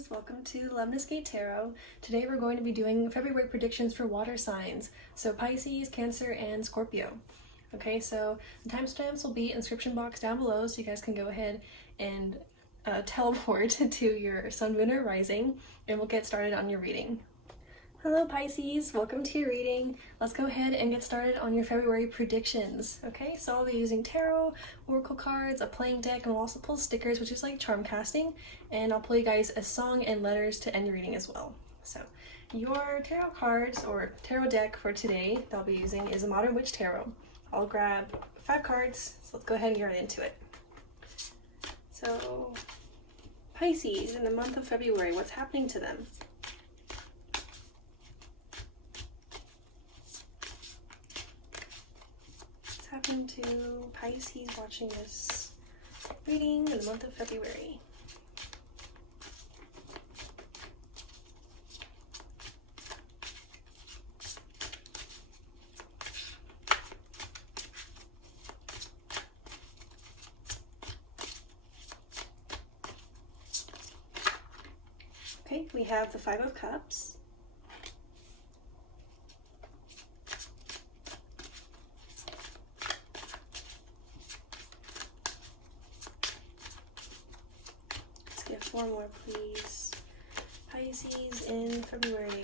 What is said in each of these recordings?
Pisces, welcome to Lemnis Gate Tarot. Today we're going to be doing February predictions for water signs, so Pisces, Cancer, and Scorpio. Okay, so the timestamps will be in the description box down below, so you guys can go ahead and teleport to your sun, moon, or rising, and we'll get started on your reading. Hello Pisces, welcome to your reading. Let's go ahead and get started on your February predictions. Okay, so I'll be using tarot, oracle cards, a playing deck, and we'll also pull stickers, which is like charm casting, and I'll pull you guys a song and letters to end your reading as well. So your tarot cards or tarot deck for today that I'll be using is a Modern Witch Tarot. I'll grab 5 cards, so let's go ahead and get right into it. So Pisces, in the month of February, what's happening to them? Happened to Pisces watching this reading in the month of February. Okay, we have the 5 of Cups. Get 4 more, please. Pisces in February.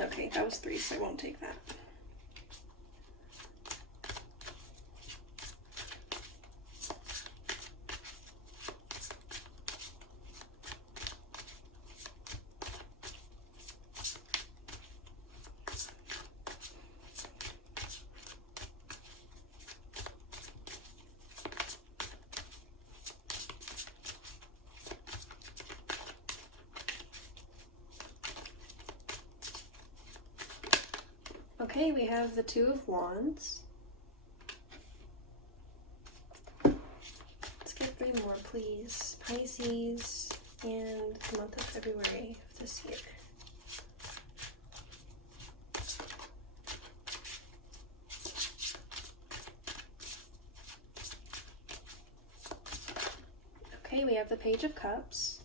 Okay, that was 3, so I won't take that. Okay, we have the 2 of Wands. Let's get 3 more, please. Pisces and the month of February of this year. Okay, we have the Page of Cups.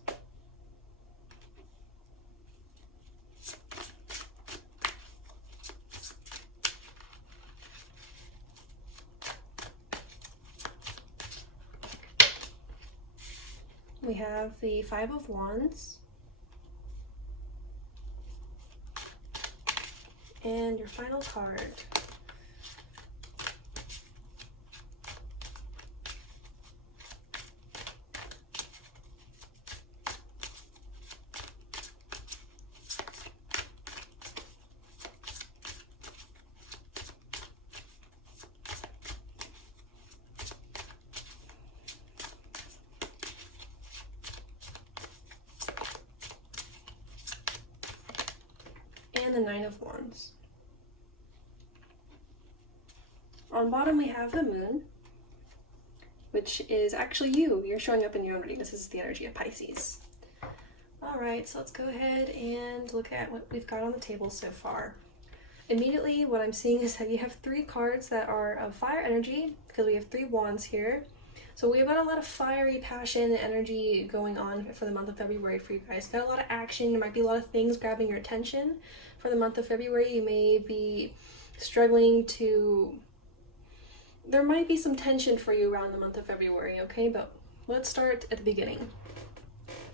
We have the 5 of Wands. And your final card. And the 9 of Wands. On bottom we have the Moon, which is actually you. You're showing up in your own reading. This is the energy of Pisces. Alright, so let's go ahead and look at what we've got on the table so far. Immediately what I'm seeing is that you have 3 cards that are of fire energy, because we have 3 wands here. So we've got a lot of fiery passion and energy going on for the month of February for you guys. Got a lot of action. There might be a lot of things grabbing your attention. For the month of February, you may be struggling to... There might be some tension for you around the month of February, okay? But let's start at the beginning.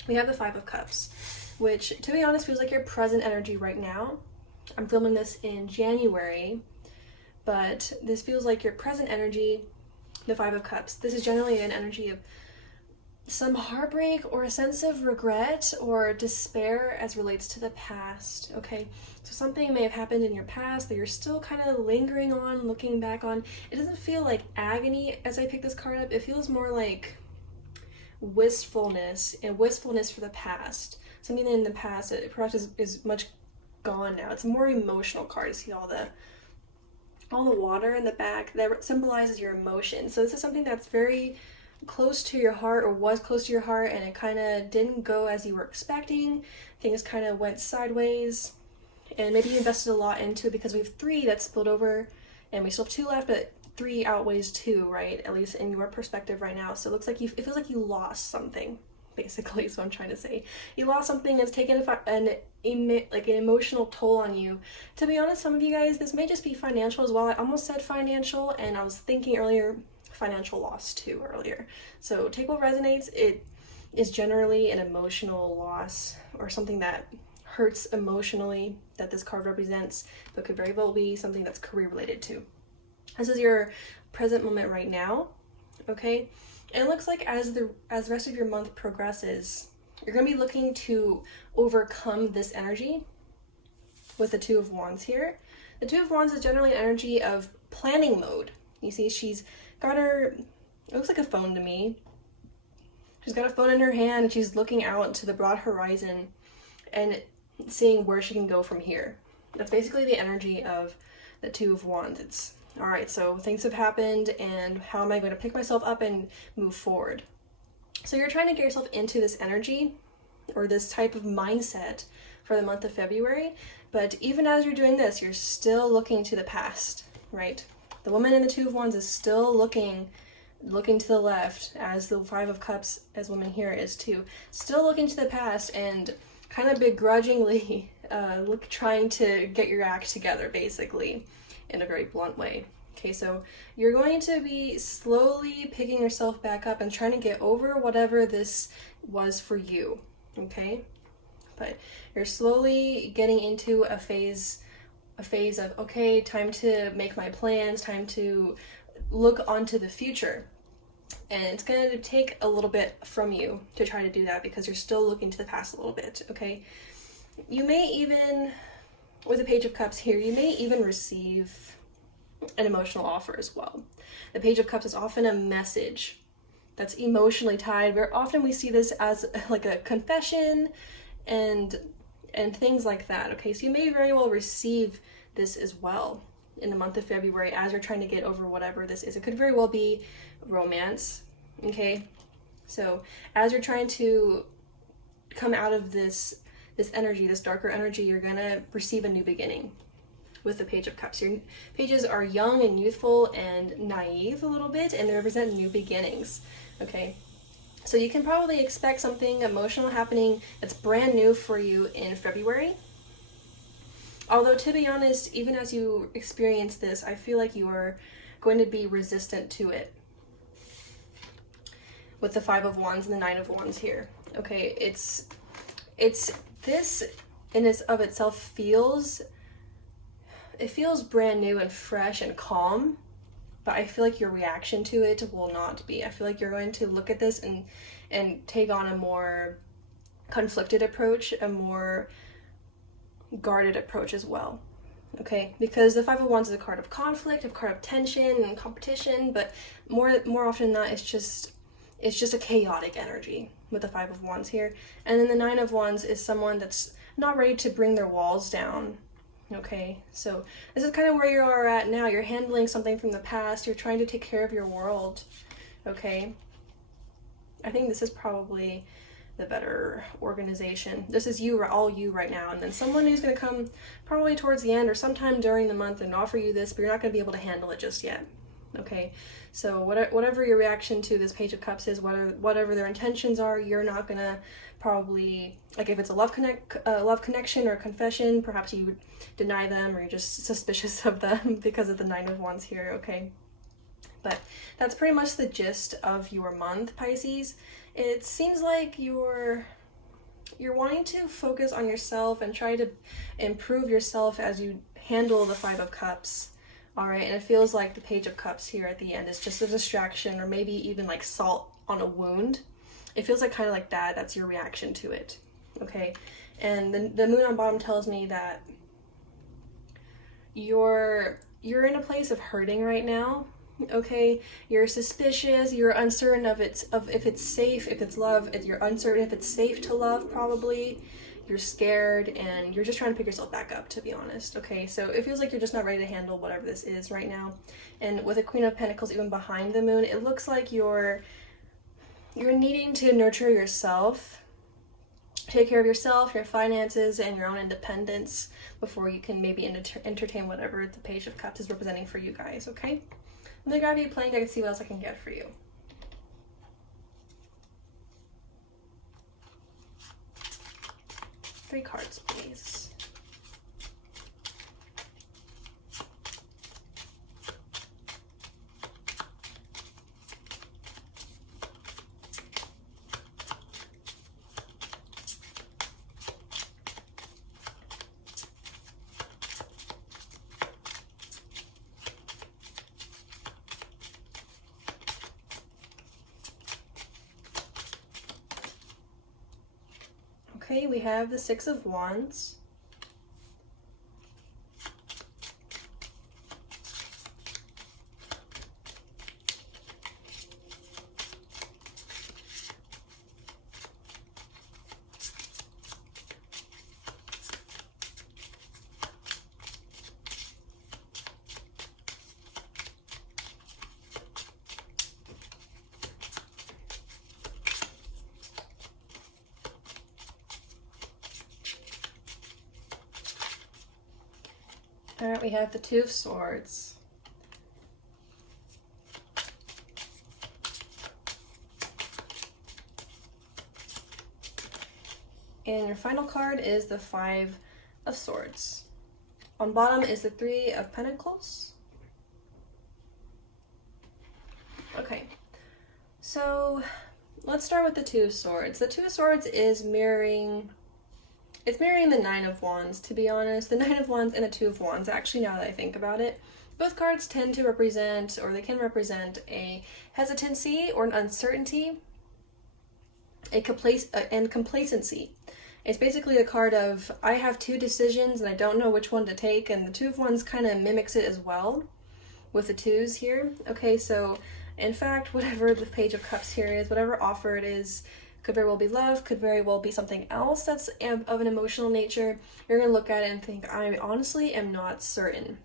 We have the 5 of Cups, which, to be honest, feels like your present energy right now. I'm filming this in January, but this feels like your present energy. The 5 of Cups. This is generally an energy of some heartbreak or a sense of regret or despair as relates to the past, okay? So something may have happened in your past that you're still kind of lingering on, looking back on. It doesn't feel like agony as I pick this card up. It feels more like wistfulness, and wistfulness for the past. Something in the past that perhaps is much gone now. It's a more emotional card to see all all the water in the back, that symbolizes your emotions. So this is something that's very close to your heart, or was close to your heart, and it kind of didn't go as you were expecting. Things kind of went sideways, and maybe you invested a lot into it, because we have 3 that spilled over, and we still have 2 left, but 3 outweighs 2, right? At least in your perspective right now. So it looks like it feels like you lost something, basically, is what I'm trying to say. You lost something that's taken an emotional toll on you. To be honest, some of you guys, this may just be financial as well. I almost said financial, and I was thinking earlier financial loss too earlier. So take what resonates. It is generally an emotional loss, or something that hurts emotionally, that this card represents, but could very well be something that's career related too. This is your present moment right now, okay? And it looks like as the rest of your month progresses, you're going to be looking to overcome this energy with the 2 of Wands here. The 2 of Wands is generally an energy of planning mode. You see, she's got her, it looks like a phone to me. She's got a phone in her hand, and she's looking out to the broad horizon and seeing where she can go from here. That's basically the energy of the 2 of Wands. It's, all right, so things have happened, and how am I going to pick myself up and move forward? So you're trying to get yourself into this energy, or this type of mindset, for the month of February. But even as you're doing this, you're still looking to the past, right? The woman in the 2 of Wands is still looking to the left, as the 5 of Cups, as woman here, is too. Still looking to the past, and kind of begrudgingly trying to get your act together, basically, in a very blunt way. Okay, so you're going to be slowly picking yourself back up and trying to get over whatever this was for you, okay? But you're slowly getting into a phase of, okay, time to make my plans, time to look onto the future. And it's going to take a little bit from you to try to do that, because you're still looking to the past a little bit, okay? You may even, with the Page of Cups here, you may even receive an emotional offer as well. The Page of Cups is often a message that's emotionally tied. Very often we see this as like a confession and things like that, okay? So you may very well receive this as well in the month of February as you're trying to get over whatever this is. It could very well be romance, okay? So as you're trying to come out of this energy, this darker energy, you're gonna receive a new beginning with the Page of Cups. Your pages are young and youthful and naive a little bit, and they represent new beginnings, okay? So you can probably expect something emotional happening that's brand new for you in February. Although, to be honest, even as you experience this, I feel like you are going to be resistant to it with the 5 of Wands and the 9 of Wands here. Okay, it's this in of itself feels brand new and fresh and calm, but I feel like your reaction to it will not be. I feel like you're going to look at this and take on a more conflicted approach, a more guarded approach as well, okay? Because the 5 of Wands is a card of conflict, a card of tension and competition, but more often than not, it's just a chaotic energy with the 5 of Wands here. And then the 9 of Wands is someone that's not ready to bring their walls down, okay? So this is kind of where you are at now. You're handling something from the past. You're trying to take care of your world, okay? I think this is probably the better organization. This is you, all you right now. And then someone who's going to come probably towards the end or sometime during the month and offer you this, but you're not going to be able to handle it just yet, okay? So whatever your reaction to this Page of Cups is, whatever their intentions are, you're not going to probably, like if it's a love connection or confession, perhaps you would deny them, or you're just suspicious of them because of the 9 of Wands here, okay? But that's pretty much the gist of your month, Pisces. It seems like you're wanting to focus on yourself and try to improve yourself as you handle the 5 of Cups, all right? And it feels like the Page of Cups here at the end is just a distraction, or maybe even like salt on a wound. It feels like kind of like that. That's your reaction to it, okay? And the moon on bottom tells me that you're in a place of hurting right now, okay? You're suspicious, you're uncertain of if it's safe, if it's love, if you're uncertain if it's safe to love, probably. you're scared, and you're just trying to pick yourself back up, to be honest. Okay, so it feels like you're just not ready to handle whatever this is right now. And with a Queen of Pentacles even behind the moon, it looks like you're needing to nurture yourself, take care of yourself, your finances, and your own independence before you can maybe entertain whatever the Page of Cups is representing for you guys, okay? I'm gonna grab you a playing deck and see what else I can get for you. 3 cards, please. Okay, we have the 6 of Wands. All right, we have the 2 of Swords. And your final card is the 5 of Swords. On bottom is the 3 of Pentacles. Okay, so let's start with the 2 of Swords. The 2 of Swords is mirroring the 9 of Wands, to be honest. The 9 of Wands and the 2 of Wands, actually, now that I think about it. Both cards tend to represent, or they can represent, a hesitancy or an uncertainty, and complacency. It's basically a card of, I have 2 decisions and I don't know which one to take, and the 2 of Wands kind of mimics it as well with the 2s here. Okay, so in fact, whatever the Page of Cups here is, whatever offer it is, could very well be love, could very well be something else that's of an emotional nature. You're going to look at it and think, I honestly am not certain.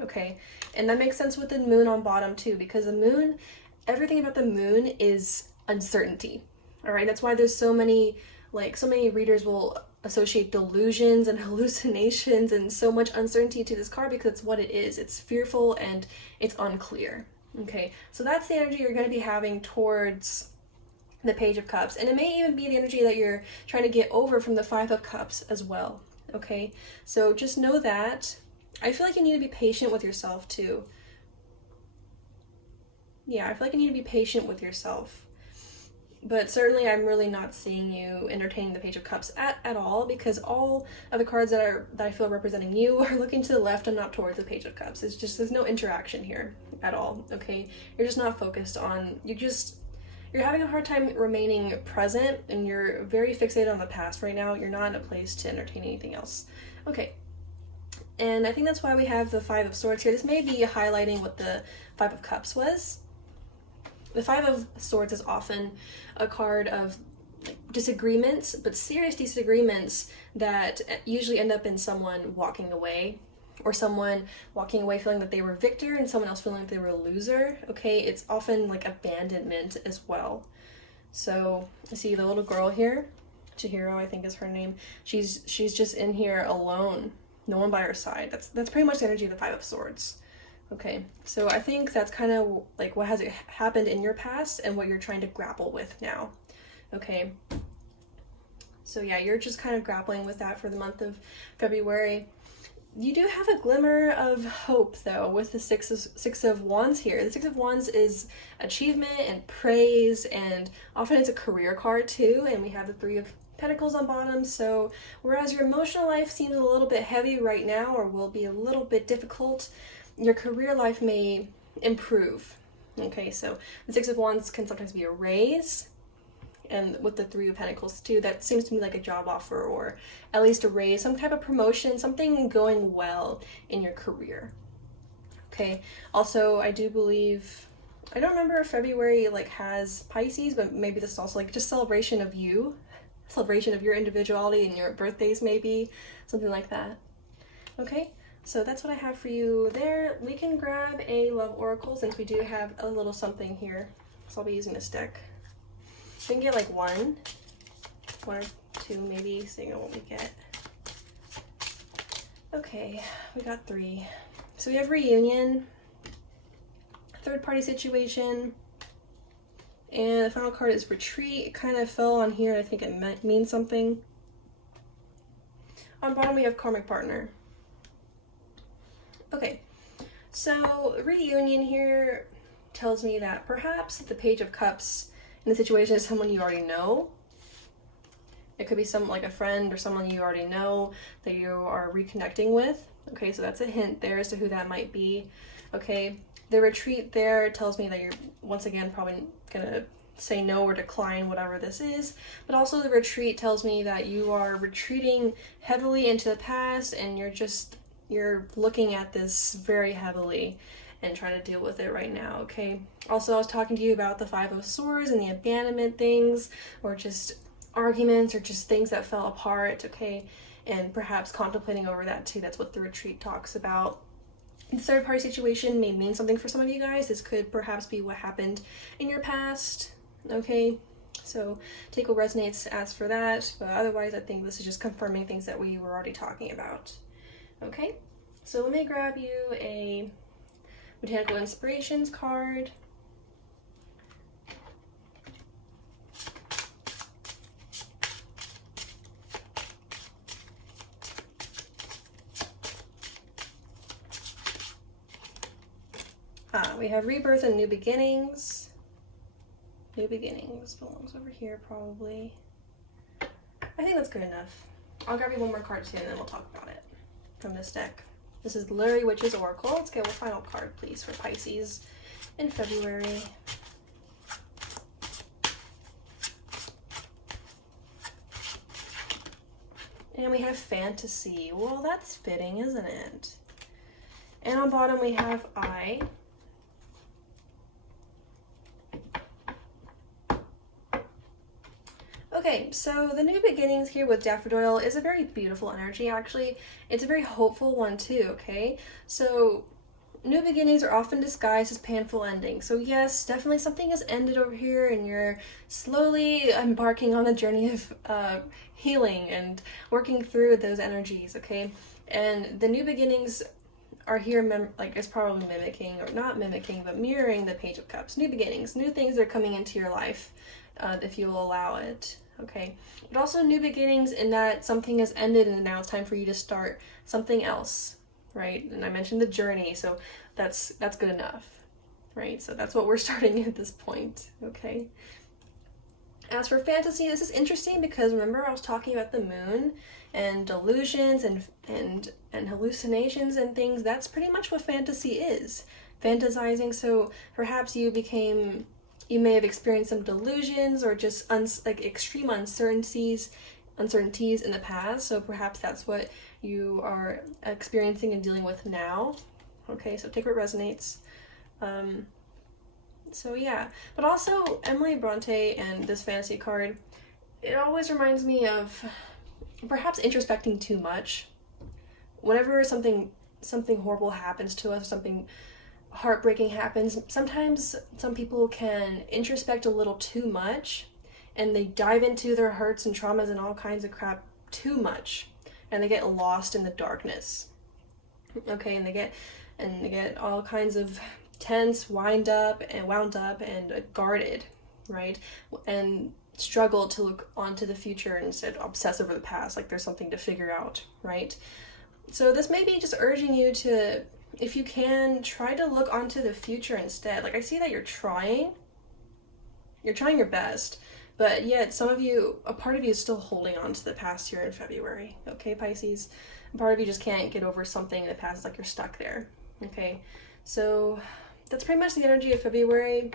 Okay, and that makes sense with the moon on bottom too, because the moon, everything about the moon is uncertainty. All right, that's why there's so many readers will associate delusions and hallucinations and so much uncertainty to this card, because it's what it is. It's fearful and it's unclear. Okay, so that's the energy you're going to be having towards the Page of Cups, and it may even be the energy that you're trying to get over from the 5 of Cups as well. Okay, so just know that. I feel like you need to be patient with yourself too. Yeah, I feel like you need to be patient with yourself. But certainly I'm really not seeing you entertaining the Page of Cups at all, because all of the cards that I feel representing you are looking to the left and not towards the Page of Cups. It's just, there's no interaction here at all, okay? You're just not focused on, you're having a hard time remaining present, and you're very fixated on the past right now. You're not in a place to entertain anything else. Okay, and I think that's why we have the 5 of Swords here. This may be highlighting what the 5 of Cups was. The 5 of Swords is often a card of disagreements, but serious disagreements that usually end up in someone walking away, or someone walking away feeling that they were victor and someone else feeling like they were a loser. Okay, it's often like abandonment as well. So I see the little girl here, Chihiro, I think is her name. She's just in here alone, no one by her side. That's pretty much the energy of the 5 of Swords. Okay, so I think that's kind of like what has happened in your past and what you're trying to grapple with now. Okay, so yeah, you're just kind of grappling with that for the month of February. You do have a glimmer of hope, though, with the six of Wands here. The 6 of Wands is achievement and praise, and often it's a career card too, and we have the 3 of Pentacles on bottom. So whereas your emotional life seems a little bit heavy right now, or will be a little bit difficult, your career life may improve. Okay, so the 6 of Wands can sometimes be a raise, and with the 3 of Pentacles too, that seems to me like a job offer, or at least a raise, some type of promotion, something going well in your career. Okay, also I do believe, I don't remember if February like has Pisces, but maybe this is also like just celebration of you, celebration of your individuality and your birthdays, maybe something like that. Okay, so that's what I have for you there. We can grab a love oracle since we do have a little something here. So I'll be using this deck. We can get like one or two maybe, seeing what we get. Okay, we got 3. So we have reunion, third party situation, and the final card is retreat. It kind of fell on here. I think it means something. On bottom we have karmic partner. Okay, so reunion here tells me that perhaps the Page of Cups in the situation is someone you already know. It could be someone like a friend or someone you already know that you are reconnecting with. Okay, so that's a hint there as to who that might be. Okay, the retreat there tells me that you're, once again, probably gonna say no or decline whatever this is. But also the retreat tells me that you are retreating heavily into the past and you're looking at this very heavily and trying to deal with it right now, okay? Also, I was talking to you about the 5 of Swords and the abandonment things, or just arguments, or just things that fell apart, okay? And perhaps contemplating over that too. That's what the retreat talks about. The third party situation may mean something for some of you guys. This could perhaps be what happened in your past, okay? So take what resonates as for that, but otherwise I think this is just confirming things that we were already talking about. Okay, so let me grab you a Botanical Inspirations card. We have rebirth and new beginnings. New beginnings belongs over here probably. I think that's good enough. I'll grab you one more card too and then we'll talk about it from this deck. This is the Lurie Witch's Oracle. Let's get one final card, please, for Pisces in February. And we have fantasy. Well, that's fitting, isn't it? And on bottom we have I. Okay, so the new beginnings here with Daffodil is a very beautiful energy, actually. It's a very hopeful one too, okay? So new beginnings are often disguised as painful endings. So yes, definitely something has ended over here and you're slowly embarking on the journey of healing and working through those energies, okay? And the new beginnings are here, it's probably mimicking, or not mimicking, but mirroring the Page of Cups. New beginnings, new things are coming into your life if you will allow it. Okay, but also new beginnings in that something has ended and now it's time for you to start something else, right? And I mentioned the journey, so that's good enough, right? So that's what we're starting at this point, okay? As for fantasy, this is interesting because remember I was talking about the moon and delusions and hallucinations and things. That's pretty much what fantasy is, fantasizing. So perhaps you may have experienced some delusions or just extreme uncertainties in the past. So perhaps that's what you are experiencing and dealing with now. Okay, so take what resonates. So yeah, but also Emily Bronte and this fantasy card, it always reminds me of perhaps introspecting too much. Whenever something horrible happens to us, something heartbreaking happens, sometimes some people can introspect a little too much and they dive into their hurts and traumas and all kinds of crap too much and they get lost in the darkness. Okay, and they get all kinds of tense, wound up and guarded, right? And struggle to look onto the future and instead obsess over the past, like there's something to figure out, right? So this may be just urging you to, if you can, try to look onto the future instead. Like I see that you're trying your best, but yet a part of you is still holding on to the past here in February, okay, Pisces? A part of you just can't get over something in the past, it's like you're stuck there, okay? So that's pretty much the energy of February.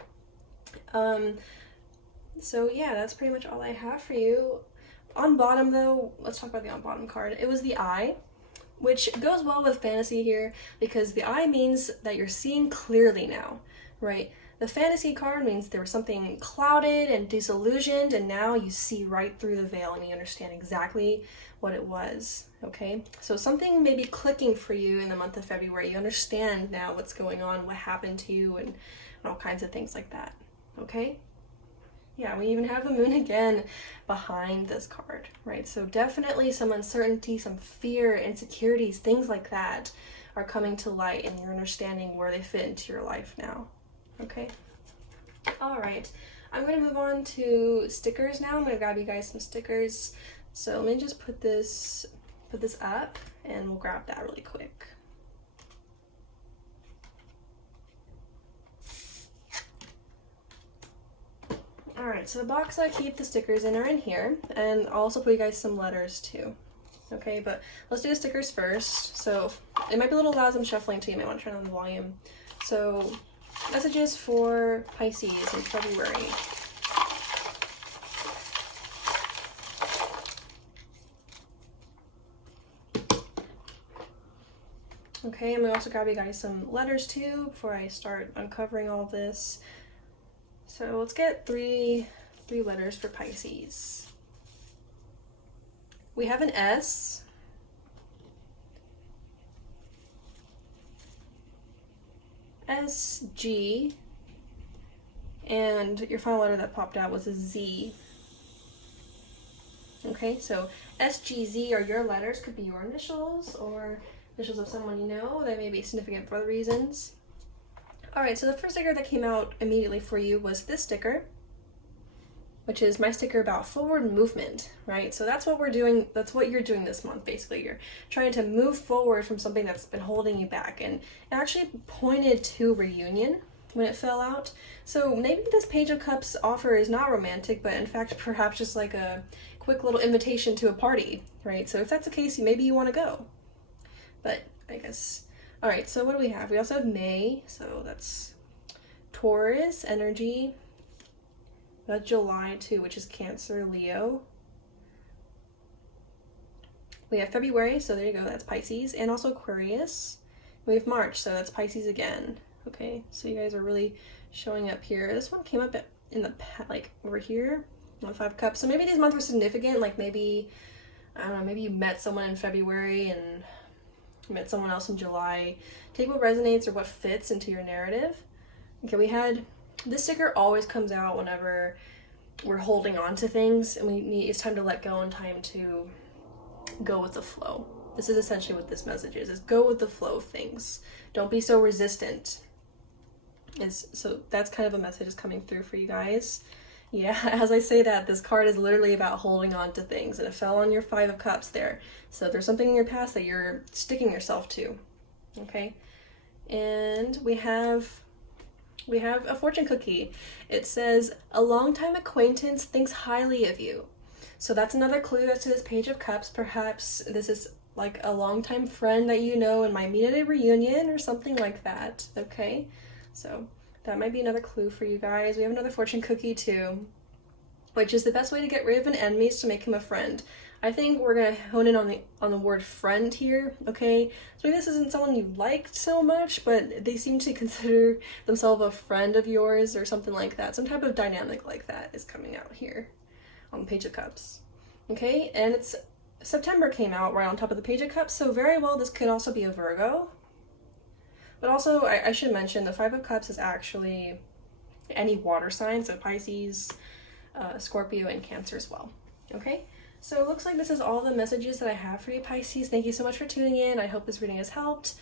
So yeah, that's pretty much all I have for you. On bottom though, let's talk about the on bottom card. It was the Eye, which goes well with fantasy here because the Eye means that you're seeing clearly now, right? The fantasy card means there was something clouded and disillusioned, and now you see right through the veil and you understand exactly what it was, okay? So something may be clicking for you in the month of February. You understand now what's going on, what happened to you, and all kinds of things like that, okay? Yeah, we even have the moon again behind this card, right? So definitely some uncertainty, some fear, insecurities, things like that are coming to light, and you're understanding where they fit into your life now. Okay. All right. I'm going to move on to stickers now. I'm going to grab you guys some stickers. So let me just put this up and we'll grab that really quick. All right. So the box I keep the stickers in are in here, and I'll also put you guys some letters too. Okay, but let's do the stickers first. So it might be a little loud as I'm shuffling too. You might want to turn on the volume. So messages for Pisces in February. Okay, I'm gonna also grab you guys some letters too before I start uncovering all this. So let's get three letters for Pisces. We have an S. S, G, and your final letter that popped out was a Z. Okay, so S, G, Z are your letters. Could be your initials or initials of someone you know that may be significant for other reasons. All right, so the first sticker that came out immediately for you was this sticker, which is my sticker about forward movement, right? So that's what we're doing. That's what you're doing this month, basically. You're trying to move forward from something that's been holding you back. And it actually pointed to reunion when it fell out. So maybe this Page of Cups offer is not romantic, but in fact, perhaps just like a quick little invitation to a party, right? So if that's the case, maybe you want to go. But I guess, all right, so what do we have? We also have May, so that's Taurus energy. That's July too, which is Cancer, Leo. We have February, so there you go, that's Pisces, and also Aquarius. We have March, so that's Pisces again. Okay, so you guys are really showing up here. This one came up in the, like over here, on 5 Cups. So maybe these months were significant, like maybe, I don't know, maybe you met someone in February and met someone else in July. Take what resonates or what fits into your narrative. Okay, we had, this sticker always comes out whenever we're holding on to things and it's time to let go and time to go with the flow. This is essentially what this message is go with the flow of things. Don't be so resistant. So that's kind of a message is coming through for you guys. Yeah, as I say that, this card is literally about holding on to things, and it fell on your 5 of Cups there. So there's something in your past that you're sticking yourself to, okay? And we have a fortune cookie. It says, a longtime acquaintance thinks highly of you. So that's another clue as to this Page of Cups. Perhaps this is like a longtime friend that you know and might meet at a reunion or something like that, okay? So that might be another clue for you guys. We have another fortune cookie too, which is the best way to get rid of an enemy is to make him a friend. I think we're gonna hone in on the word friend here, okay? So maybe this isn't someone you liked so much, but they seem to consider themselves a friend of yours or something like that. Some type of dynamic like that is coming out here on the Page of Cups, okay? And it's September came out right on top of the Page of Cups, so very well this could also be a Virgo. But also, I should mention, the 5 of Cups is actually any water sign, so Pisces, Scorpio, and Cancer as well, okay? So it looks like this is all the messages that I have for you, Pisces. Thank you so much for tuning in. I hope this reading has helped.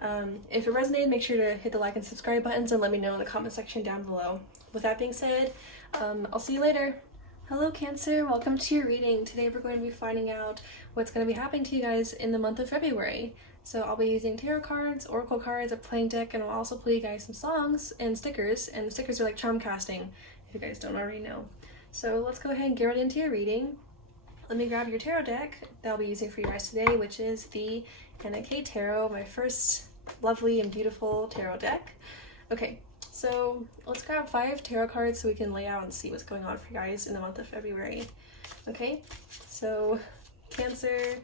If it resonated, make sure to hit the like and subscribe buttons and let me know in the comment section down below. With that being said, I'll see you later. Hello Cancer, welcome to your reading. Today we're going to be finding out what's going to be happening to you guys in the month of February. So I'll be using tarot cards, oracle cards, a playing deck, and I'll also play you guys some songs and stickers. And the stickers are like charm casting, if you guys don't already know. So let's go ahead and get right into your reading. Let me grab your tarot deck that I'll be using for you guys today, which is the Hannah K Tarot, my first lovely and beautiful tarot deck. Okay, so let's grab 5 tarot cards so we can lay out and see what's going on for you guys in the month of February. Okay, so Cancer,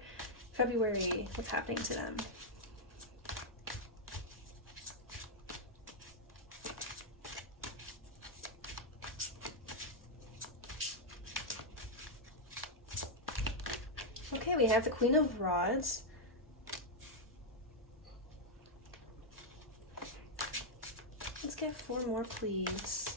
February, what's happening to them? Okay, we have the Queen of Rods. Let's get 4 more, please.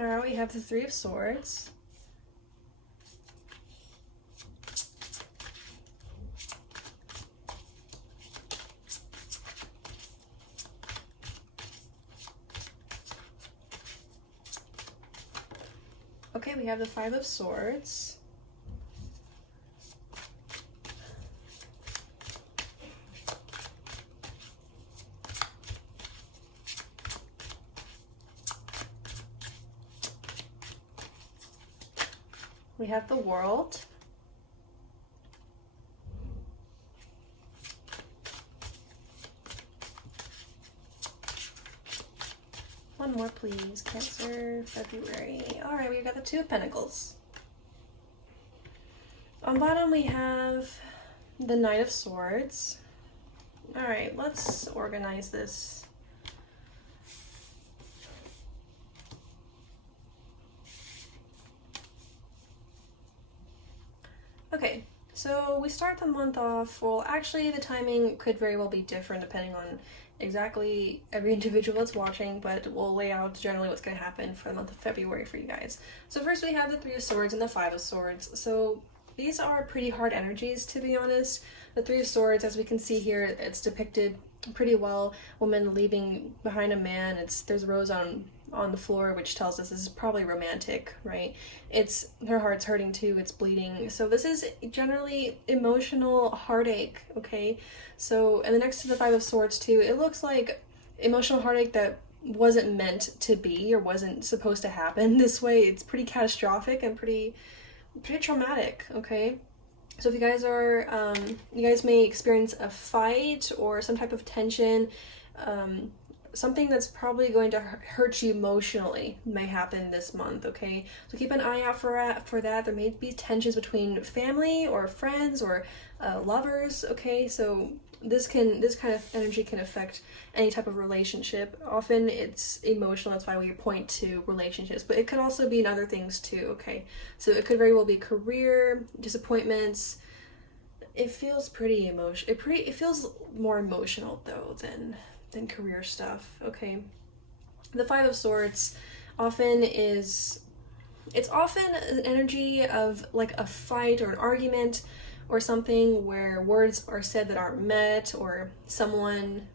Alright, we have the 3 of Swords. Okay, we have the 5 of Swords. We have the World. One more, please. Cancer, February. All right, we got the 2 of Pentacles. On bottom, we have the Knight of Swords. All right, let's organize this. Okay, so we start the month off, well, actually the timing could very well be different depending on exactly every individual that's watching, but we'll lay out generally what's going to happen for the month of February for you guys. So first we have the 3 of Swords and the 5 of Swords. So these are pretty hard energies, to be honest. The 3 of Swords, as we can see here, it's depicted pretty well. Woman leaving behind a man. There's a rose on the floor, which tells us this is probably romantic, right? Her heart's hurting too, it's bleeding. So this is generally emotional heartache, okay? So, and the next to the 5 of Swords too, it looks like emotional heartache that wasn't meant to be or wasn't supposed to happen this way. It's pretty catastrophic and pretty traumatic, okay? So if you guys are, you guys may experience a fight or some type of tension, something that's probably going to hurt you emotionally may happen this month, okay? So keep an eye out for that. There may be tensions between family or friends or lovers, okay? So this kind of energy can affect any type of relationship. Often it's emotional, that's why we point to relationships, but it could also be in other things too, okay? So it could very well be career, disappointments. It feels pretty emotional. It feels more emotional though than career stuff, okay? The 5 of Swords it's often an energy of like a fight or an argument or something where words are said that aren't met, or someone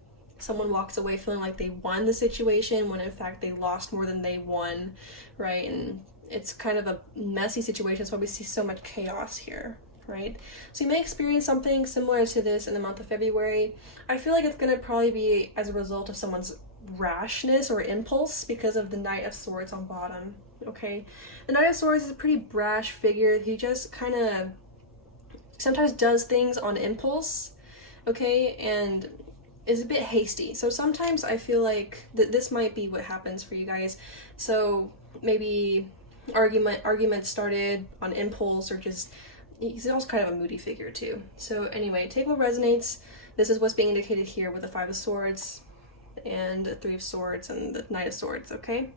walks away feeling like they won the situation when in fact they lost more than they won, right? And it's kind of a messy situation. That's why we see so much chaos here, right? So you may experience something similar to this in the month of February. I feel like it's going to probably be as a result of someone's rashness or impulse because of the Knight of Swords on bottom, okay? The Knight of Swords is a pretty brash figure. He just kind of sometimes does things on impulse, okay, and is a bit hasty. So sometimes I feel like this might be what happens for you guys. So maybe argument started on impulse, or just he's also kind of a moody figure too. So anyway, take what resonates. This is what's being indicated here with the 5 of Swords and the 3 of Swords and the Knight of Swords, okay?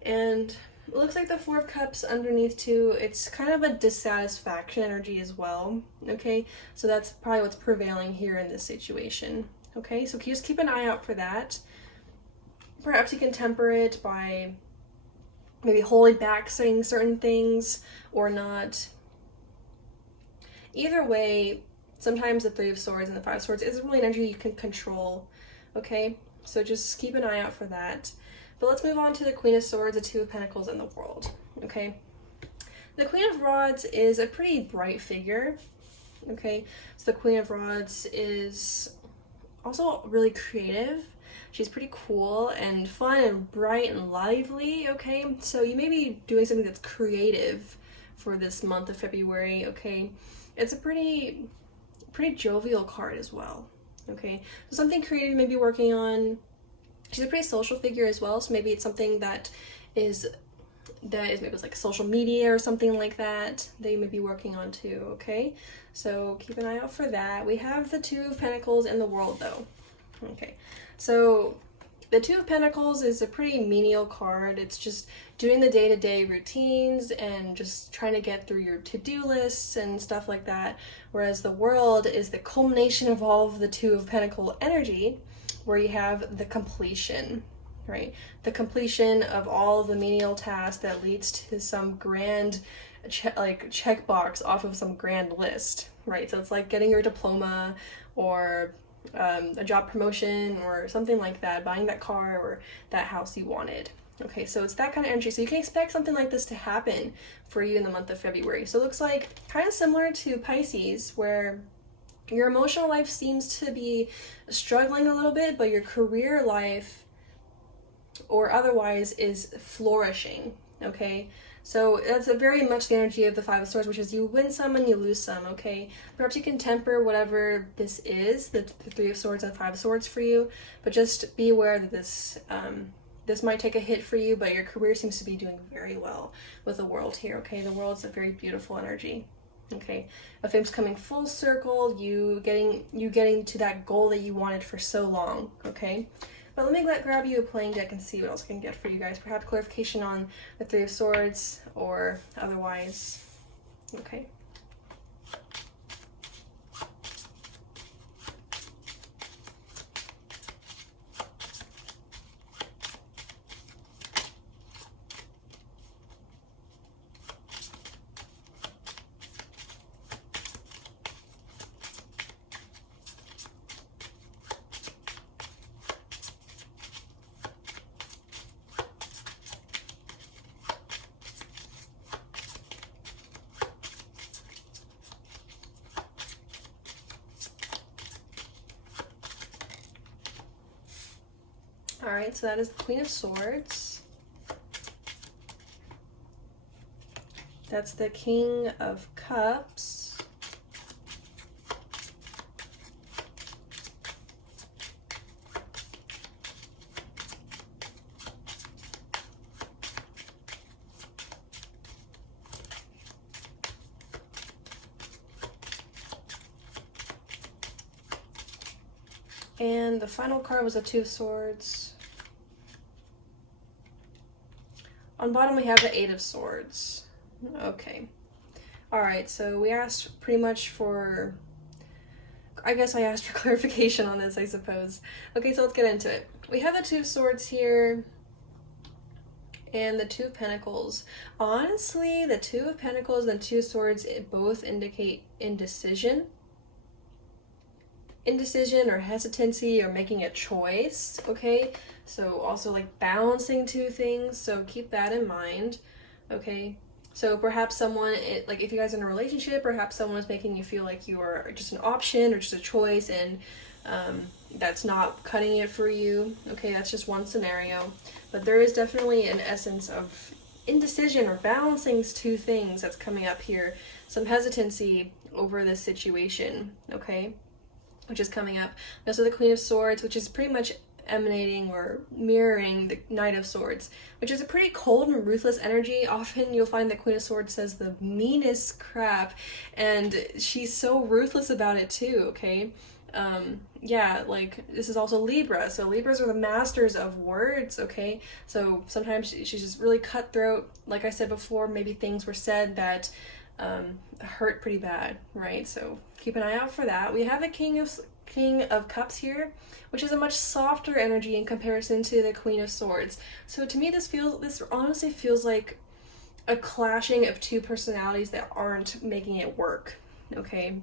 And it looks like the 4 of Cups underneath too. It's kind of a dissatisfaction energy as well, okay? So that's probably what's prevailing here in this situation, okay? So just keep an eye out for that. Perhaps you can temper it by maybe holding back saying certain things or not. Either way, sometimes the 3 of Swords and the 5 of Swords isn't really an energy you can control, okay? So just keep an eye out for that. But let's move on to the Queen of Swords, the 2 of Pentacles, and the World, okay? The Queen of Rods is a pretty bright figure, okay? So the Queen of Rods is also really creative. She's pretty cool and fun and bright and lively, okay? So you may be doing something that's creative for this month of February, okay? It's a pretty jovial card as well, okay? So something creative you may be working on. She's a pretty social figure as well, so maybe it's something that is maybe it's like social media or something like that you may be working on too, okay? So keep an eye out for that. We have the 2 of Pentacles and the World though, okay? So The Two of Pentacles is a pretty menial card. It's just doing the day-to-day routines and just trying to get through your to-do lists and stuff like that. Whereas the World is the culmination of all of the Two of Pentacle energy, where you have the completion, right? The completion of all of the menial tasks that leads to some grand checkbox off of some grand list, right? So it's like getting your diploma or a job promotion or something like that, buying that car or that house you wanted. Okay, so it's that kind of energy. So you can expect something like this to happen for you in the month of February. So it looks like kind of similar to Pisces, where your emotional life seems to be struggling a little bit, but your career life or otherwise is flourishing. Okay, so that's a very much the energy of the Five of Swords, which is you win some and you lose some, okay? Perhaps you can temper whatever this is, the Three of Swords and Five of Swords for you, but just be aware that this might take a hit for you, but your career seems to be doing very well with the World here, okay? The World's a very beautiful energy, okay? Of things coming full circle, you getting to that goal that you wanted for so long, okay? But let me grab you a playing deck and see what else I can get for you guys. Perhaps clarification on the Three of Swords or otherwise. Okay. All right, so that is the Queen of Swords. That's the King of Cups. And the final card was the Two of Swords. On bottom we have the Eight of Swords. Okay. Alright, so we asked pretty much for... I guess I asked for clarification on this, I suppose. Okay, so let's get into it. We have the Two of Swords here. And the Two of Pentacles. Honestly, the Two of Pentacles and the Two of Swords both indicate indecision. Indecision or hesitancy or making a choice, okay? So also like balancing two things, so keep that in mind, okay? So perhaps someone, like if you guys are in a relationship, perhaps someone is making you feel like you are just an option or just a choice, and that's not cutting it for you, okay? That's just one scenario. But there is definitely an essence of indecision or balancing two things that's coming up here. Some hesitancy over this situation, okay? Which is coming up. Also the Queen of Swords, which is pretty much emanating or mirroring the Knight of Swords, which is a pretty cold and ruthless energy. Often you'll find that Queen of Swords says the meanest crap, and she's so ruthless about it too, okay? Yeah, like this is also Libra, so Libras are the masters of words, okay? So sometimes she's just really cutthroat. Like I said before, maybe things were said that hurt pretty bad, right? So keep an eye out for that. We have the King of Cups here, which is a much softer energy in comparison to the Queen of Swords. So to me, this honestly feels like a clashing of two personalities that aren't making it work, okay?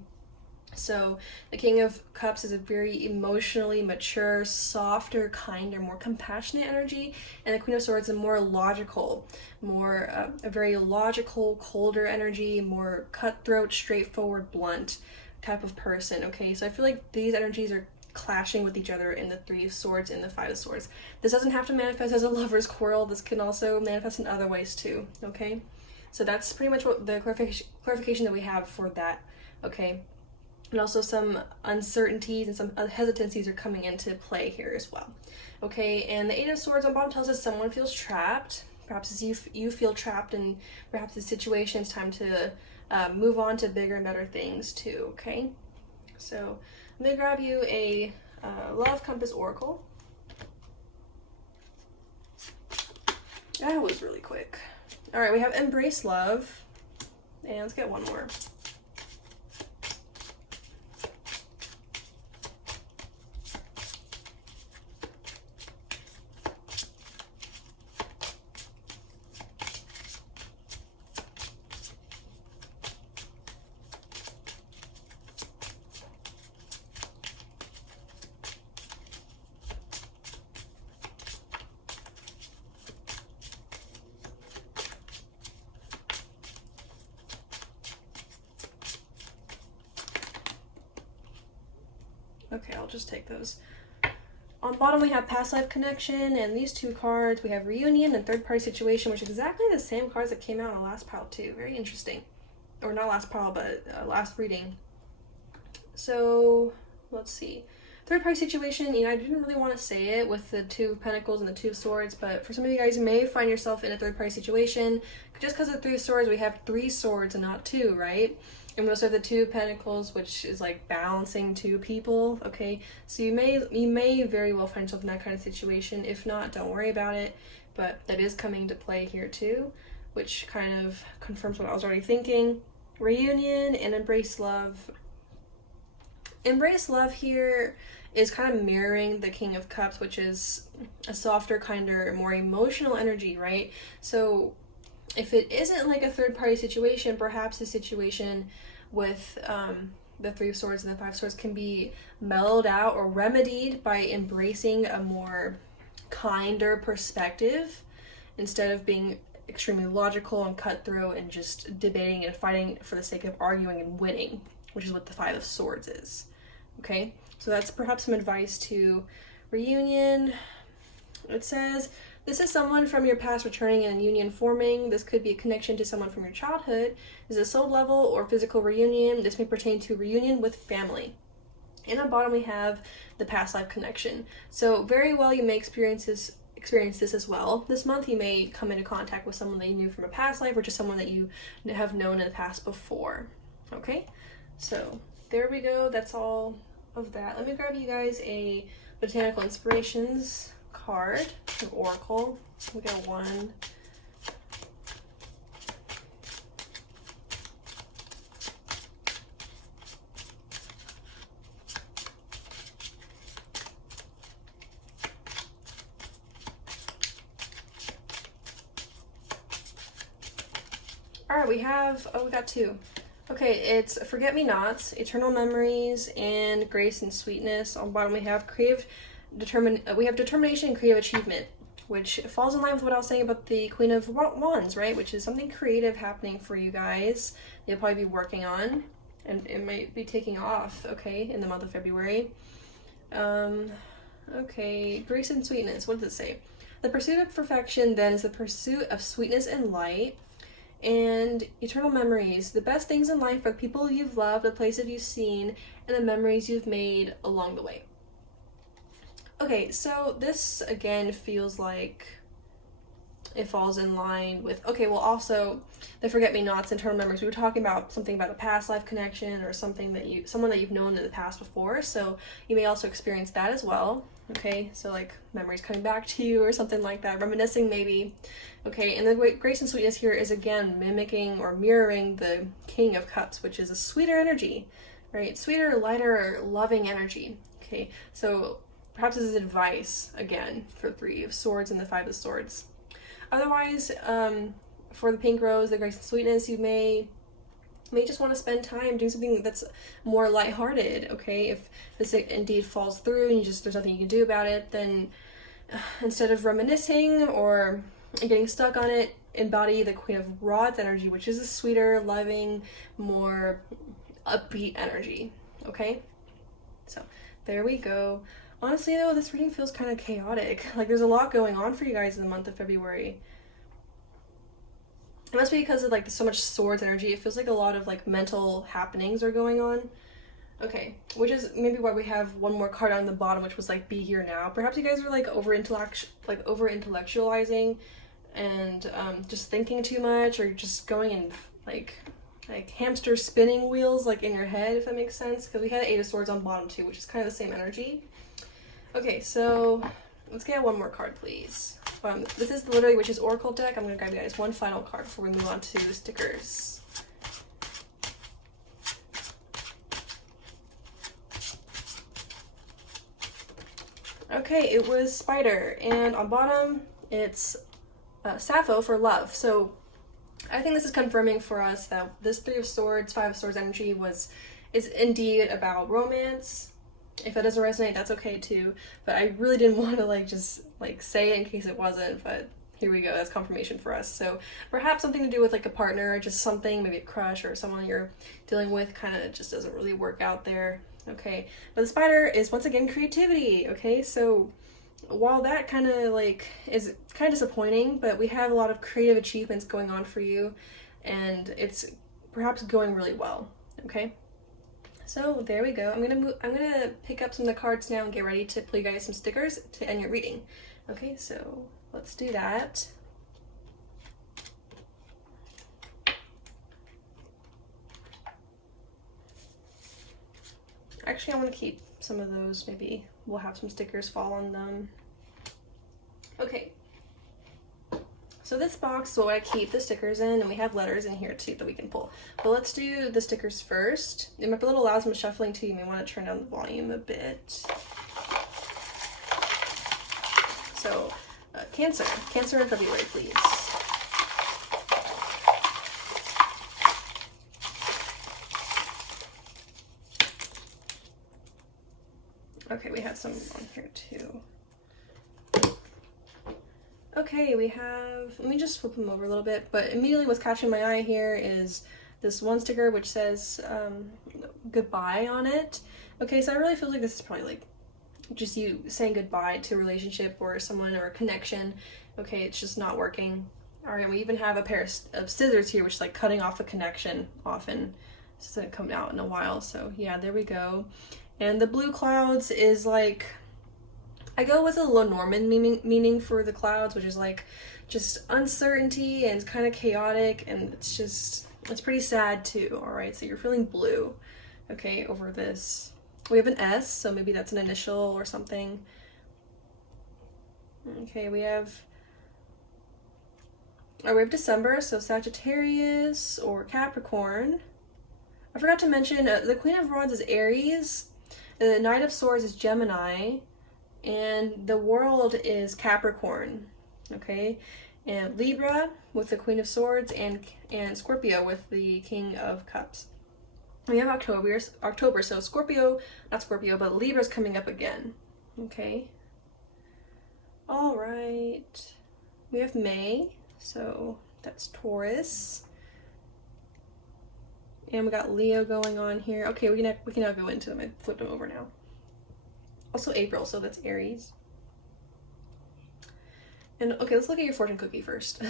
So the King of Cups is a very emotionally mature, softer, kinder, more compassionate energy, and the Queen of Swords is a more logical, a very logical, colder energy, more cutthroat, straightforward, blunt type of person, okay? So I feel like these energies are clashing with each other in the Three of Swords and the Five of Swords. This doesn't have to manifest as a lover's quarrel. This can also manifest in other ways too, okay? So that's pretty much what the clarification that we have for that, okay? And also some uncertainties and some hesitancies are coming into play here as well. Okay, and the Eight of Swords on bottom tells us someone feels trapped. Perhaps as you feel trapped in perhaps the situation, it's time to move on to bigger and better things too, okay? So I'm going to grab you a Love Compass Oracle. That was really quick. All right, we have embrace love. And let's get one more. Okay, I'll just take those. On bottom we have past life connection, and these two cards we have reunion and third party situation, which is exactly the same cards that came out in the last pile too. Very interesting. Or not last pile, but last reading. So let's see. Third party situation, you know, I didn't really want to say it with the two of pentacles and the two of swords, but for some of you guys, you may find yourself in a third party situation. Just because of three of swords, we have three swords and not two, right? And we also have the two of pentacles, which is like balancing two people, okay? So you may very well find yourself in that kind of situation. If not, don't worry about it. But that is coming to play here too, which kind of confirms what I was already thinking. Reunion and embrace love. Embrace love here is kind of mirroring the King of Cups, which is a softer, kinder, more emotional energy, right? So if it isn't like a third party situation, perhaps the situation with the Three of Swords and the Five of Swords can be mellowed out or remedied by embracing a more kinder perspective instead of being extremely logical and cutthroat and just debating and fighting for the sake of arguing and winning, which is what the Five of Swords is. Okay, so that's perhaps some advice to reunion. It says, this is someone from your past returning and union forming. This could be a connection to someone from your childhood. This is a soul level or physical reunion. This may pertain to reunion with family. And on bottom we have the past life connection. So very well you may experience this as well. This month you may come into contact with someone that you knew from a past life or just someone that you have known in the past before. Okay, so there we go. That's all of that. Let me grab you guys a Botanical Inspirations card, an oracle. We got one. All right, we got two. Okay, it's Forget-Me-Nots, Eternal Memories, and Grace and Sweetness. On bottom we have Determination and Creative Achievement, which falls in line with what I was saying about the Queen of Wands, right? Which is something creative happening for you guys. You'll probably be working on, and it might be taking off, okay, in the month of February. Okay, Grace and Sweetness, what does it say? The pursuit of perfection then is the pursuit of sweetness and light. And eternal memories, the best things in life are the people you've loved, the places you've seen, and the memories you've made along the way. Okay, so this again feels like it falls in line with, okay, well also the Forget-Me-Nots, Eternal Memories, we were talking about something about a past life connection or someone that you've known in the past before, so you may also experience that as well. Okay, so like memories coming back to you or something like that, reminiscing maybe. Okay, and the Grace and Sweetness here is again mimicking or mirroring the King of Cups, which is a sweeter energy, right? Sweeter, lighter, loving energy. Okay, so perhaps this is advice again for Three of Swords and the Five of Swords. Otherwise, for the Pink Rose, the Grace and Sweetness, you may just want to spend time doing something that's more lighthearted, okay? If this indeed falls through and there's nothing you can do about it, then instead of reminiscing or getting stuck on it, embody the Queen of Rods energy, which is a sweeter, loving, more upbeat energy, okay? So there we go. Honestly though, this reading feels kind of chaotic. Like there's a lot going on for you guys in the month of February. It must be because of like so much swords energy. It feels like a lot of like mental happenings are going on. Okay, which is maybe why we have one more card on the bottom, which was like be here now. Perhaps you guys are like over intellectualizing and just thinking too much, or just going in like hamster spinning wheels like in your head, if that makes sense. Because we had Eight of Swords on bottom too, which is kind of the same energy. Okay, so let's get one more card, please. This is the Literary Witches Oracle deck. I'm going to grab you guys one final card before we move on to the stickers. Okay, it was Spider, and on bottom it's Sappho for love. So I think this is confirming for us that this Three of Swords, Five of Swords energy is indeed about romance. If it doesn't resonate, that's okay too. But I really didn't want to just say it in case it wasn't, but here we go, that's confirmation for us. So perhaps something to do with a partner, just something, maybe a crush or someone you're dealing with kind of just doesn't really work out there. Okay, but the Spider is once again creativity. Okay, so while that kind of is kind of disappointing, but we have a lot of creative achievements going on for you, and it's perhaps going really well. Okay, so there we go. I'm gonna pick up some of the cards now and get ready to play you guys some stickers to end your reading. Okay, so let's do that. Actually, I want to keep some of those. Maybe we'll have some stickers fall on them. Okay. So this box is what I keep the stickers in, and we have letters in here too that we can pull. But let's do the stickers first. It might be a little loud, so I'm shuffling too. You may want to turn down the volume a bit. So, Cancer in February, please. Okay, we had some on here too. Okay, we have, let me just flip them over a little bit, but immediately what's catching my eye here is this one sticker which says goodbye on it. Okay, so I really feel like this is probably just you saying goodbye to a relationship or someone or a connection. Okay, it's just not working. All right, we even have a pair of scissors here, which is cutting off a connection often. This hasn't come out in a while, so yeah, there we go. And the blue clouds is I go with a Lenormand meaning for the clouds, which is just uncertainty and it's kind of chaotic, and it's pretty sad too. All right, so you're feeling blue, okay, over this. We have an S, so maybe that's an initial or something. Okay, we have December, so Sagittarius or Capricorn. I forgot to mention the Queen of Wands is Aries, the Knight of Swords is Gemini, and the World is Capricorn. Okay, and Libra with the Queen of Swords, and Scorpio with the King of Cups. We have October, so Scorpio, not Scorpio, but Libra's coming up again. Okay. All right. We have May, so that's Taurus. And we got Leo going on here. Okay, we can now go into them. I flipped them over now. Also April, so that's Aries. And okay, let's look at your fortune cookie first.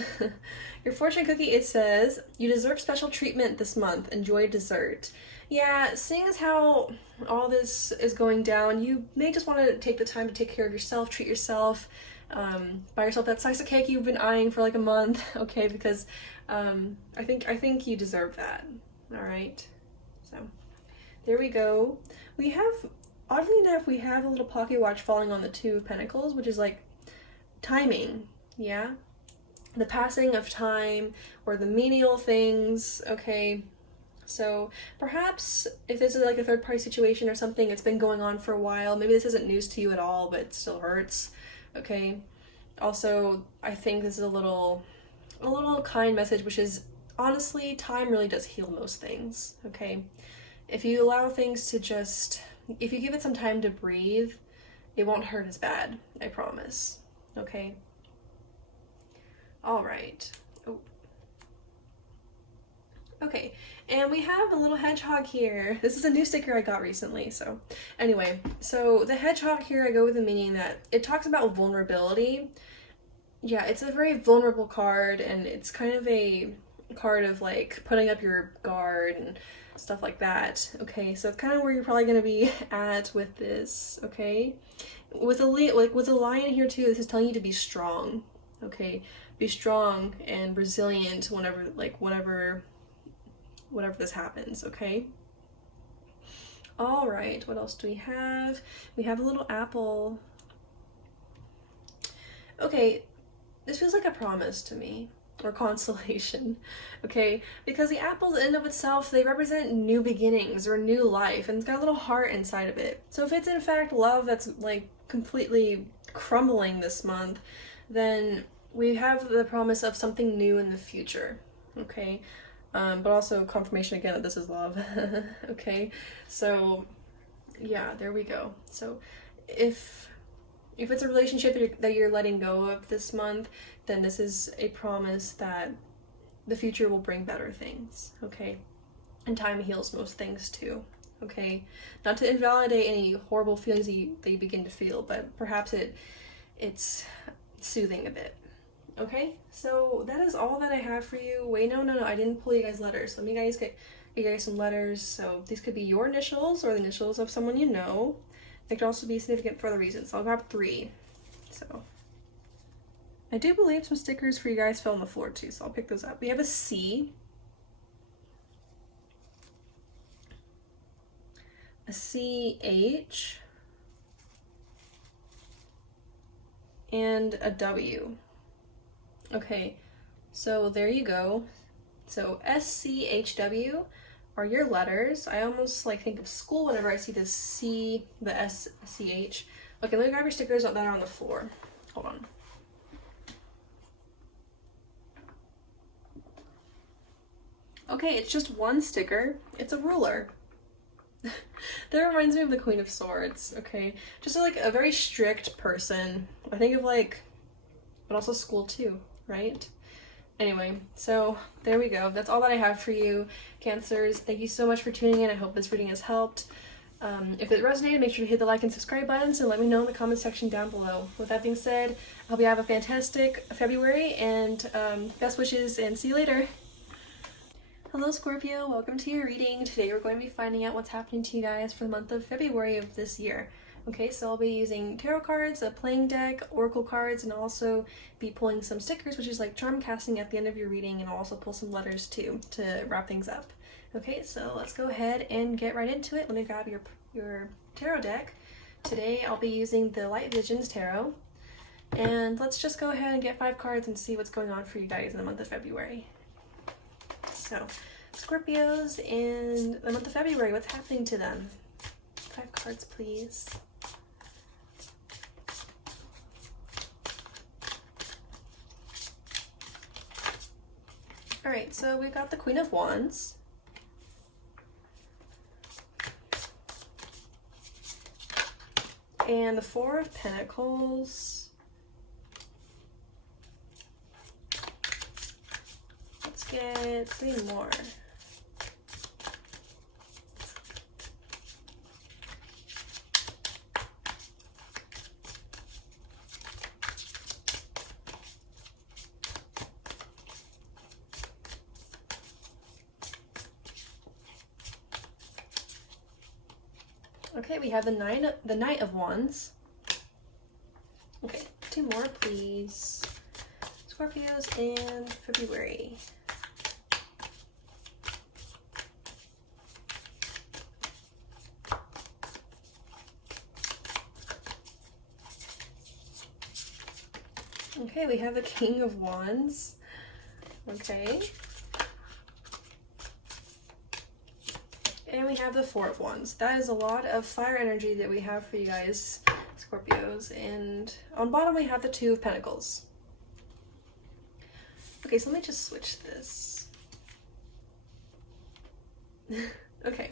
Your fortune cookie, it says, you deserve special treatment this month. Enjoy dessert. Yeah, seeing as how all this is going down, you may just want to take the time to take care of yourself, treat yourself, buy yourself that slice of cake you've been eyeing for a month, okay? Because I think you deserve that. All right. So there we go. We have, oddly enough, we have a little pocket watch falling on the Two of Pentacles, which is timing, yeah? The passing of time or the menial things, okay? So perhaps if this is a third-party situation or something, it's been going on for a while. Maybe this isn't news to you at all, but it still hurts, okay? Also, I think this is a little kind message, which is, honestly, time really does heal most things, okay? If you allow things to if you give it some time to breathe, it won't hurt as bad, I promise. Okay. All right. Oh. Okay, and we have a little hedgehog here. This is a new sticker I got recently, so anyway. So the hedgehog here, I go with the meaning that it talks about vulnerability. Yeah, it's a very vulnerable card, and it's kind of a card of putting up your guard and stuff like that. Okay, so it's kind of where you're probably going to be at with this, okay? With a lion here too, this is telling you to be strong, okay? Be strong and resilient whenever this happens, okay? All right, what else do we have? We have a little apple. Okay, this feels like a promise to me, or consolation, okay? Because the apples in and of itself, they represent new beginnings or new life, and it's got a little heart inside of it. So if it's in fact love that's like completely crumbling this month, then we have the promise of something new in the future, okay? But also confirmation again that this is love, okay? So yeah, there we go. So if it's a relationship that you're letting go of this month, then this is a promise that the future will bring better things, okay? And time heals most things too, okay? Not to invalidate any horrible feelings that you begin to feel, but perhaps it's soothing a bit, okay? So that is all that I have for you. Wait, no, I didn't pull you guys letters. Let me get you guys some letters. So these could be your initials or the initials of someone you know. It could also be significant for other reasons. So I'll grab 3. So I do believe some stickers for you guys fell on the floor too, so I'll pick those up. We have a C, a CH, and a W. Okay, so there you go. So SCHW are your letters. I almost like think of school whenever I see the C, the SCH. Okay, let me grab your stickers that are on the floor. Hold on. Okay, it's just one sticker. It's a ruler. That reminds me of the Queen of Swords, okay? Just like a very strict person. I think of like, but also school too, right? Anyway, so there we go. That's all that I have for you, Cancers. Thank you so much for tuning in. I hope this reading has helped. If it resonated, make sure to hit the like and subscribe buttons and let me know in the comment section down below. With that being said, I hope you have a fantastic February and best wishes, and see you later. Hello Scorpio, welcome to your reading. Today we're going to be finding out what's happening to you guys for the month of February of this year. Okay, so I'll be using tarot cards, a playing deck, oracle cards, and I'll also be pulling some stickers, which is like charm casting at the end of your reading, and I'll also pull some letters too to wrap things up. Okay, so let's go ahead and get right into it. Let me grab your tarot deck. Today I'll be using the Light Visions Tarot, and let's just go ahead and get 5 cards and see what's going on for you guys in the month of February. So, Scorpios in the month of February, what's happening to them? 5 cards, please. Alright, so we've got the Queen of Wands. And the 4 of Pentacles. Let's get 3 more. Okay, we have the Knight of Wands. Okay, 2 more, please. Scorpios in February. Okay, we have the King of Wands. Okay. And we have the 4 of Wands. That is a lot of fire energy that we have for you guys, Scorpios. And on bottom we have the 2 of Pentacles. Okay, so let me just switch this. Okay,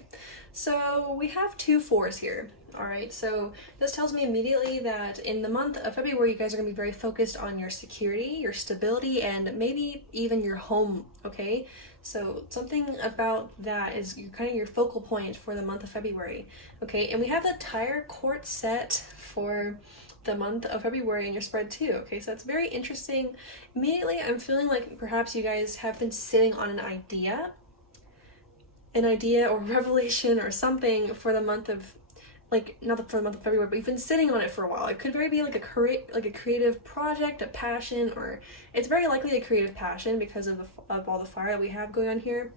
so we have 2 4s here. Alright, so this tells me immediately that in the month of February, you guys are going to be very focused on your security, your stability, and maybe even your home, okay? So something about that is kind of your focal point for the month of February, okay? And we have the entire court set for the month of February in your spread too, okay? So that's very interesting. Immediately, I'm feeling like perhaps you guys have been sitting on an idea or revelation or something for the month of, like, not for the month of February, but you've been sitting on it for a while. It could very be like a creative project, a passion, or it's very likely a creative passion because of all the fire that we have going on here.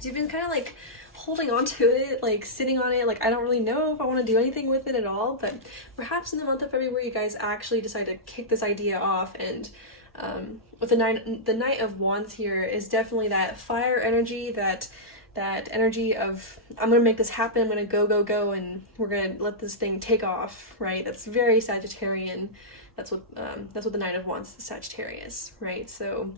So you've been kind of like holding on to it, like sitting on it, like I don't really know if I want to do anything with it at all, but perhaps in the month of February you guys actually decide to kick this idea off and With the Knight of Wands here is definitely that fire energy, that energy of I'm gonna make this happen, I'm gonna go, and we're gonna let this thing take off, right? That's very Sagittarian. That's what the Knight of Wands is, Sagittarius, right? So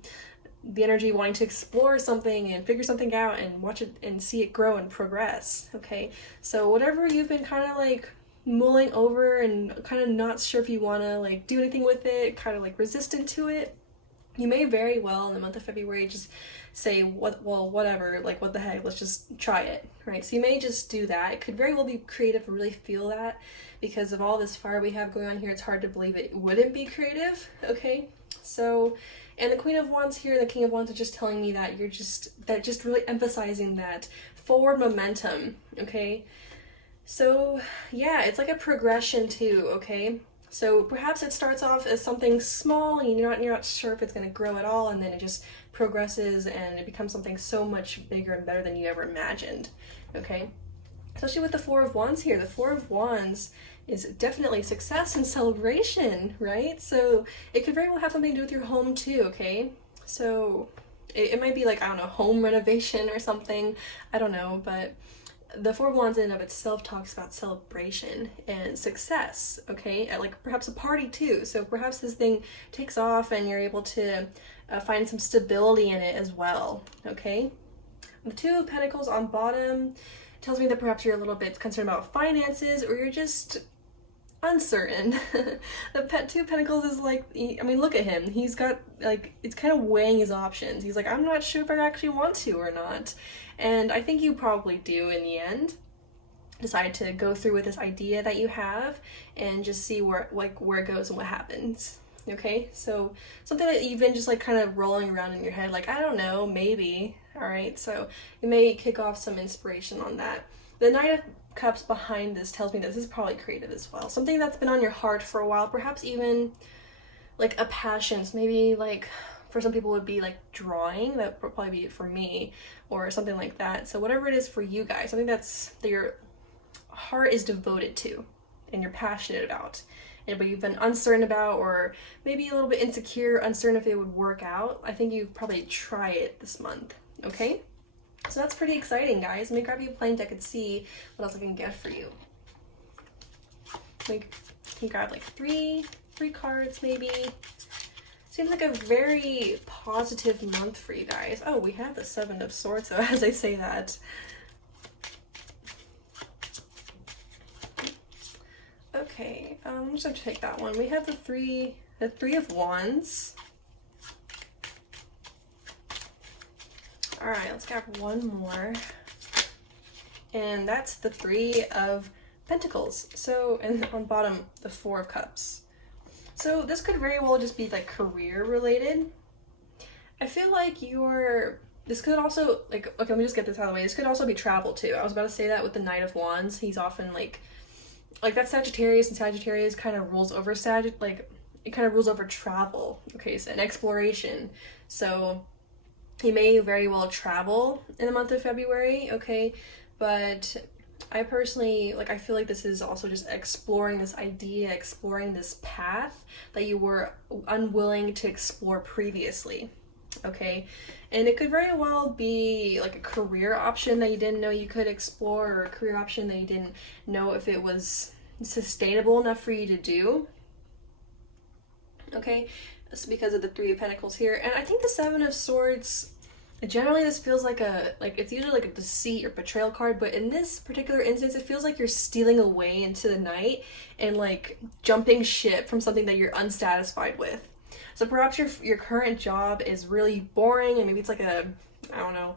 the energy wanting to explore something and figure something out and watch it and see it grow and progress. Okay, so whatever you've been kind of like mulling over and kind of not sure if you want to like do anything with it, kind of like resistant to it, you may very well in the month of February just say, whatever, like what the heck, let's just try it, right? So you may just do that. It could very well be creative and really feel that, because of all this fire we have going on here, it's hard to believe it wouldn't be creative. Okay, so, and the Queen of Wands here, the King of Wands are just telling me that just really emphasizing that forward momentum. Okay, so yeah, it's like a progression too. Okay, so perhaps it starts off as something small and you're not sure if it's going to grow at all, and then it just progresses and it becomes something so much bigger and better than you ever imagined. Okay, especially with the Four of Wands here. The Four of Wands is definitely success and celebration, right? So it could very well have something to do with your home too. Okay, so it might be like, I don't know, home renovation or something, I don't know, but the Four of Wands in and of itself talks about celebration and success, okay? At like perhaps a party too. So perhaps this thing takes off and you're able to find some stability in it as well, okay? The Two of Pentacles on bottom tells me that perhaps you're a little bit concerned about finances, or you're just uncertain. The Two of Pentacles is like, I mean, look at him. He's got like, it's kind of weighing his options. He's like, I'm not sure if I actually want to or not. And I think you probably do in the end. Decide to go through with this idea that you have and just see where it goes and what happens. Okay, so something that you've been just like kind of rolling around in your head, like, I don't know, maybe. All right, so you may kick off some inspiration on that. The Knight of Cups behind this tells me this is probably creative as well. Something that's been on your heart for a while, perhaps even like a passion. So maybe like for some people would be like drawing, that would probably be for me, or something like that. So whatever it is for you guys, something that your heart is devoted to and you're passionate about, but you've been uncertain about, or maybe a little bit insecure, uncertain if it would work out, I think you probably try it this month. Okay, so that's pretty exciting, guys. Let me grab you a playing deck and see what else I can get for you. Like, can you grab like three cards maybe? Seems like a very positive month for you guys. Oh, we have the Seven of Swords, so as I say that. Okay, I'm just gonna take that one. We have the Three of Wands. All right, let's grab one more. And that's the Three of Pentacles. So, and on bottom, the Four of Cups. So this could very well just be like career related. I feel like this could also, like, okay, let me just get this out of the way. This could also be travel too. I was about to say that with the Knight of Wands. He's often like that's Sagittarius, and Sagittarius kind of rules over it kind of rules over travel. Okay, so, and exploration. So he may very well travel in the month of February, okay? But I personally, I feel like this is also just exploring this idea, exploring this path that you were unwilling to explore previously, okay? And it could very well be like a career option that you didn't know you could explore, or a career option that you didn't know if it was sustainable enough for you to do, okay? That's because of the Three of Pentacles here. And I think the Seven of Swords, generally this feels like it's usually like a deceit or betrayal card, but in this particular instance, it feels like you're stealing away into the night and like jumping ship from something that you're unsatisfied with. So perhaps your current job is really boring, and maybe it's like I don't know,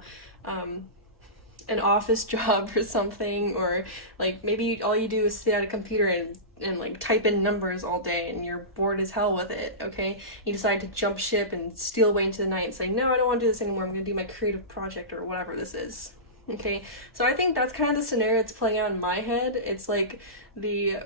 an office job or something, or like maybe all you do is sit at a computer and like type in numbers all day and you're bored as hell with it, okay? You decide to jump ship and steal away into the night and say, no, I don't want to do this anymore, I'm going to do my creative project or whatever this is, okay? So I think that's kind of the scenario that's playing out in my head. It's like the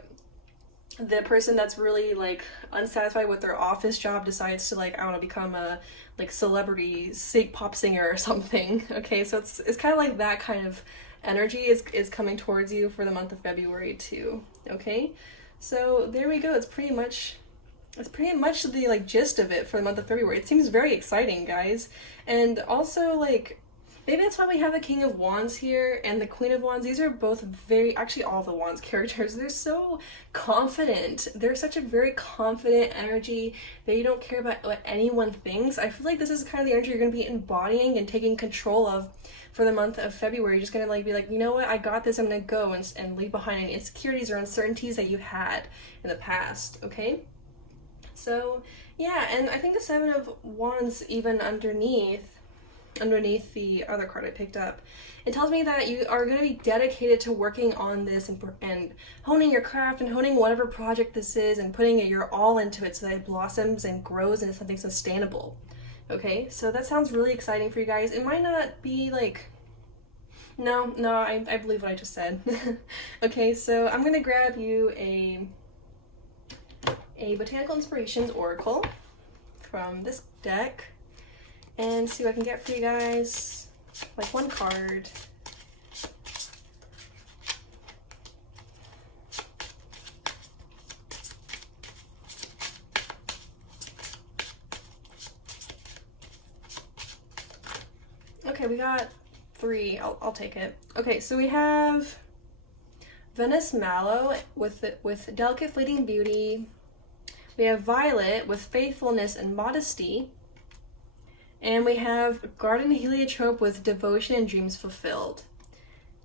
person that's really like unsatisfied with their office job decides to I don't know, become a celebrity pop singer or something, okay? So it's kind of like that kind of energy is coming towards you for the month of February too, okay? So there we go. It's pretty much That's pretty much the like gist of it for the month of February. It seems very exciting, guys. And also like maybe that's why we have the King of Wands here and the Queen of Wands. These are both very, actually all the Wands characters, they're so confident. They're such a very confident energy. They don't care about what anyone thinks. I feel like this is kind of the energy you're going to be embodying and taking control of for the month of February. You're just going to like be like, you know what, I got this, I'm going to go and leave behind any insecurities or uncertainties that you had in the past, okay? So yeah, and I think the Seven of Wands, even underneath the other card I picked up, it tells me that you are going to be dedicated to working on this and honing your craft and honing whatever project this is and putting your all into it so that it blossoms and grows into something sustainable. Okay, so that sounds really exciting for you guys. It might not be like, no, I believe what I just said. Okay, so I'm going to grab you a Botanical Inspirations Oracle from this deck and see what I can get for you guys. Like one card. Okay, we got 3. I'll take it. Okay, so we have Venice Mallow with Delicate Fleeting Beauty. We have Violet with Faithfulness and Modesty. And we have Garden Heliotrope with Devotion and Dreams Fulfilled.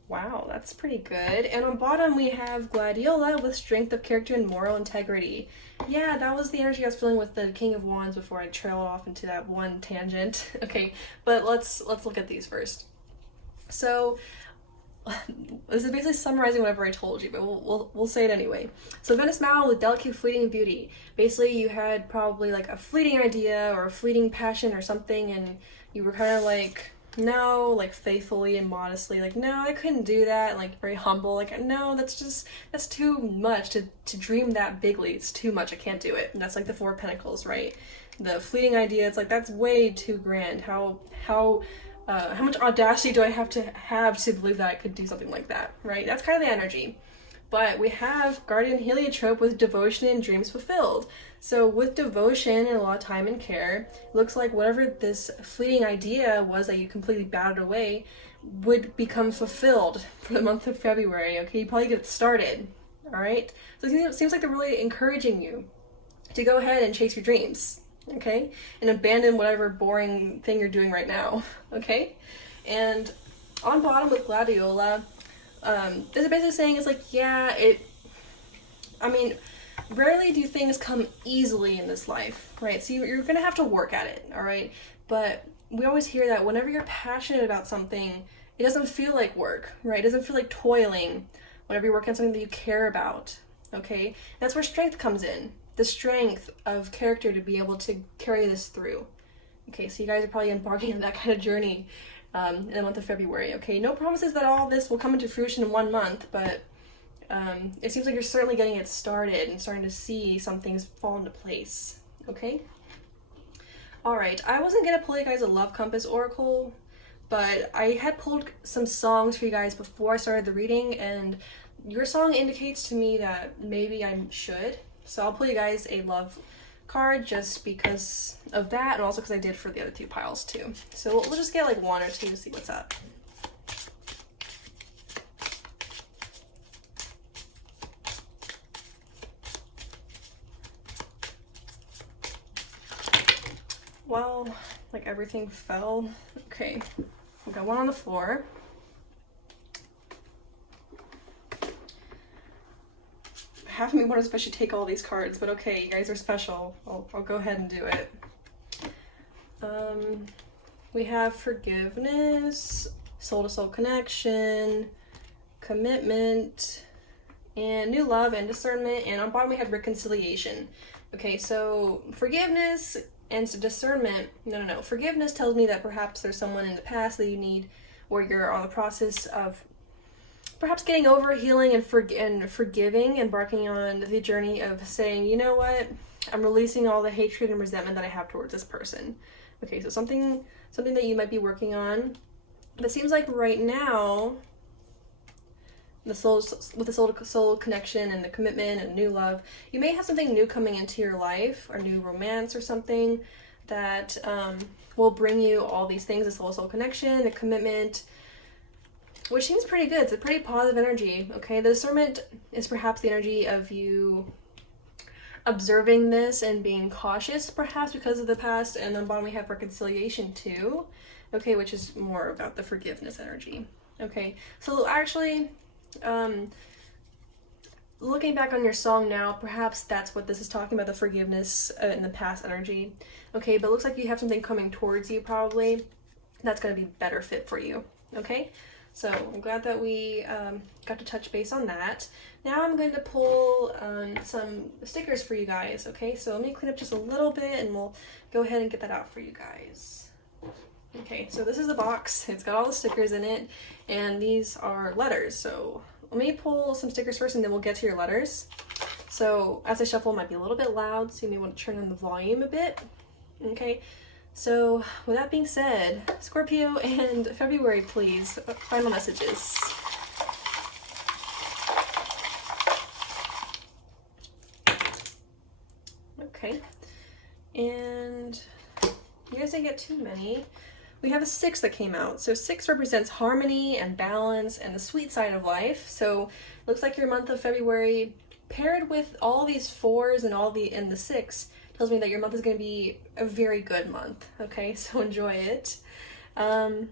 Wow, that's pretty good. And on bottom we have Gladiola with Strength of Character and Moral Integrity. Yeah, that was the energy I was feeling with the King of Wands before I trailed off into that one tangent. Okay, but let's look at these first. So this is basically summarizing whatever I told you, but we'll say it anyway. So Venice Mallow with Delicate Fleeting Beauty. Basically, you had probably like a fleeting idea or a fleeting passion or something, and you were kind of like, no, like faithfully and modestly, like, no, I couldn't do that, like very humble, like, no, that's too much to dream that bigly. It's too much. I can't do it. And that's like the Four of Pentacles, right? The fleeting idea. It's like that's way too grand. How much audacity do I have to believe that I could do something like that, right? That's kind of the energy. But we have Guardian Heliotrope with Devotion and Dreams Fulfilled. So with devotion and a lot of time and care, it looks like whatever this fleeting idea was that you completely batted away would become fulfilled for the month of February, okay? You probably get started, all right? So it seems like they're really encouraging you to go ahead and chase your dreams, okay? And abandon whatever boring thing you're doing right now, okay? And on bottom with Gladiola, this is basically saying it's like, yeah, I mean, rarely do things come easily in this life, right? So you're gonna have to work at it, all right? But we always hear that whenever you're passionate about something, it doesn't feel like work, right? It doesn't feel like toiling whenever you're working on something that you care about, okay? And that's where strength comes in. The strength of character to be able to carry this through. Okay, so you guys are probably embarking on that kind of journey in the month of February, okay? No promises that all this will come into fruition in 1 month, but it seems like you're certainly getting it started and starting to see some things fall into place, okay? Alright, I wasn't going to pull you guys a Love Compass Oracle, but I had pulled some songs for you guys before I started the reading, and your song indicates to me that maybe I should. So I'll pull you guys a love card just because of that, and also because I did for the other 2 piles too. So we'll just get like 1 or 2 to see what's up. Well, like everything fell. Okay, we got 1 on the floor. Half of me wonders if I should take all these cards, but okay, you guys are special. I'll go ahead and do it. We have Forgiveness, Soul-to-Soul Connection, Commitment, and New Love and Discernment, and on bottom we had Reconciliation. Okay, so Forgiveness and Discernment, no. Forgiveness tells me that perhaps there's someone in the past that you need, or you're on the process of perhaps getting over, healing, and forgiving, embarking on the journey of saying, you know what, I'm releasing all the hatred and resentment that I have towards this person. Okay, so something that you might be working on. But it seems like right now, the soul connection and the commitment and new love. You may have something new coming into your life, or new romance or something that will bring you all these things, the soul connection, the commitment, which seems pretty good. It's a pretty positive energy, okay? The discernment is perhaps the energy of you observing this and being cautious, perhaps because of the past. And then bottom we have reconciliation too, okay, which is more about the forgiveness energy. Okay, so actually, looking back on your song now, perhaps that's what this is talking about, the forgiveness in the past energy. Okay, but it looks like you have something coming towards you probably that's going to be better fit for you. Okay, so I'm glad that we got to touch base on that. Now I'm going to pull some stickers for you guys. Okay, so let me clean up just a little bit and we'll go ahead and get that out for you guys. Okay, so this is the box. It's got all the stickers in it, and these are letters. So let me pull some stickers first, and then we'll get to your letters. So as I shuffle, it might be a little bit loud, so you may want to turn on the volume a bit. Okay, so with that being said, Scorpio and February, please, final messages. Okay, and you guys didn't get too many. We have a 6 that came out. So 6 represents harmony and balance and the sweet side of life. So looks like your month of February, paired with all these 4s and the 6, tells me that your month is going to be a very good month. Okay, so enjoy it. All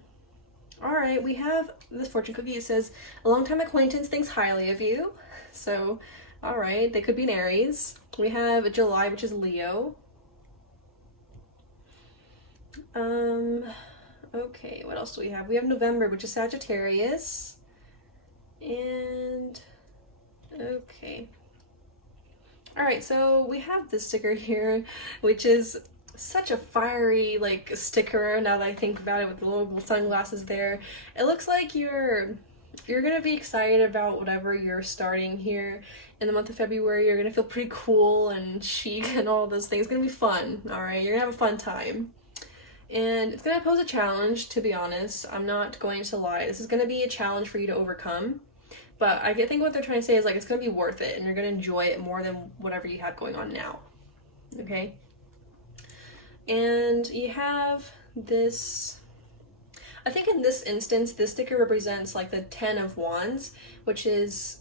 right, we have this fortune cookie. It says, a longtime acquaintance thinks highly of you. So, all right, they could be an Aries. We have July, which is Leo. Okay, what else do we have? We have November, which is Sagittarius. And, okay. All right, so we have this sticker here, which is such a fiery, like, sticker now that I think about it, with the little sunglasses there. It looks like you're gonna be excited about whatever you're starting here in the month of February. You're gonna feel pretty cool and chic and all those things. It's gonna be fun, all right? You're gonna have a fun time. And it's going to pose a challenge, to be honest. I'm not going to lie. This is going to be a challenge for you to overcome. But I think what they're trying to say is, like, it's going to be worth it, and you're going to enjoy it more than whatever you have going on now. Okay? And you have this... I think in this instance, this sticker represents, like, the 10 of Wands, which is...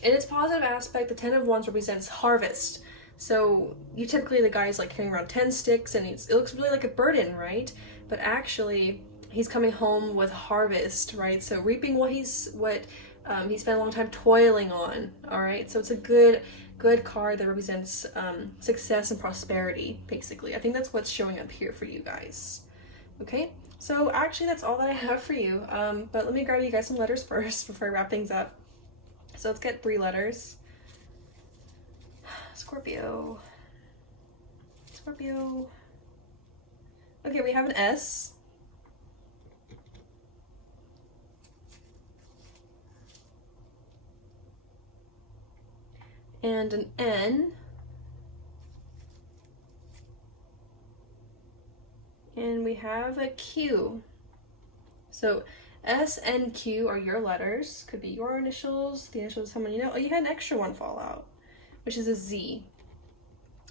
in its positive aspect, the 10 of Wands represents harvest. So you typically, the guy's like carrying around 10 sticks and it looks really like a burden, right? But actually he's coming home with harvest, right? So reaping what he spent a long time toiling on, all right? So it's a good card that represents success and prosperity, basically. I think that's what's showing up here for you guys. Okay, so actually that's all that I have for you. But let me grab you guys some letters first before I wrap things up. So let's get 3 letters. Scorpio. Okay, we have an S. And an N. And we have a Q. So S and Q are your letters. Could be your initials, the initials of someone you know. Oh, you had an extra one fall out, which is a Z.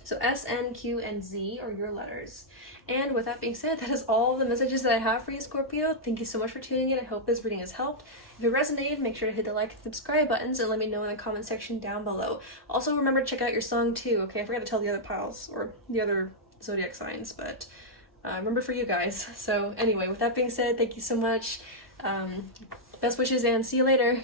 So S, N, Q, and Z are your letters. And with that being said, that is all the messages that I have for you, Scorpio. Thank you so much for tuning in. I hope this reading has helped. If it resonated, make sure to hit the like and subscribe buttons and let me know in the comment section down below. Also, remember to check out your song too, okay? I forgot to tell the other piles, or the other zodiac signs, but remember for you guys. So anyway, with that being said, thank you so much. Best wishes and see you later.